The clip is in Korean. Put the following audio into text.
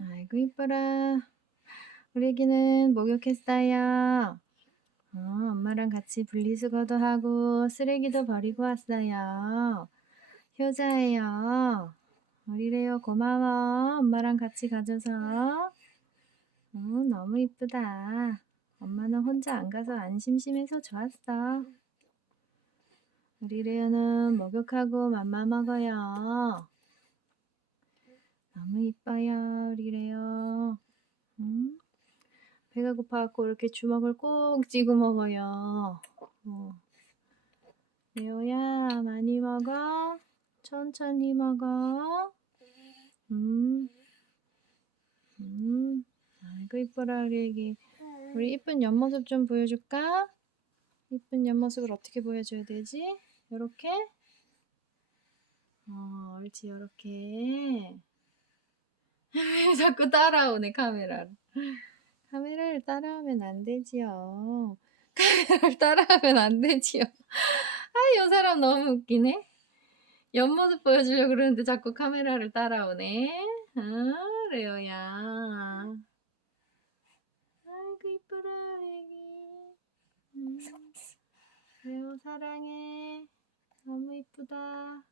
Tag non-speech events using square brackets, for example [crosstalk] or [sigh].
아이고 이뻐라. 우리 애기는 목욕했어요. 어, 엄마랑 같이 분리수거도 하고 쓰레기도 버리고 왔어요. 효자예요. 우리 레오 고마워. 엄마랑 같이 가줘서. 어, 너무 이쁘다. 엄마는 혼자 안 가서 안 심심해서 좋았어. 우리 레오는 목욕하고 맘마 먹어요. 너무 이뻐요, 우리 레오. 응? 배가 고파갖고 이렇게 주먹을 꼭 쥐고 먹어요. 어. 레오야, 많이 먹어. 천천히 먹어. 음. 음. 아이고, 이뻐라, 우리 애기. 우리 이쁜 옆모습 좀 보여줄까? 이쁜 옆모습을 어떻게 보여줘야 되지? 요렇게? 어, 옳지, 요렇게. [laughs] 자꾸 따라오네, 카메라를. 카메라를 따라하면 안 되지요. [laughs] 카메라를 따라하면 안 되지요. 아, 이 사람 너무 웃기네. 옆모습 보여주려고 그러는데 자꾸 카메라를 따라오네. 아, 레오야. 아이고, 이뻐라, 애기. 음, 레오 사랑해. 너무 이쁘다.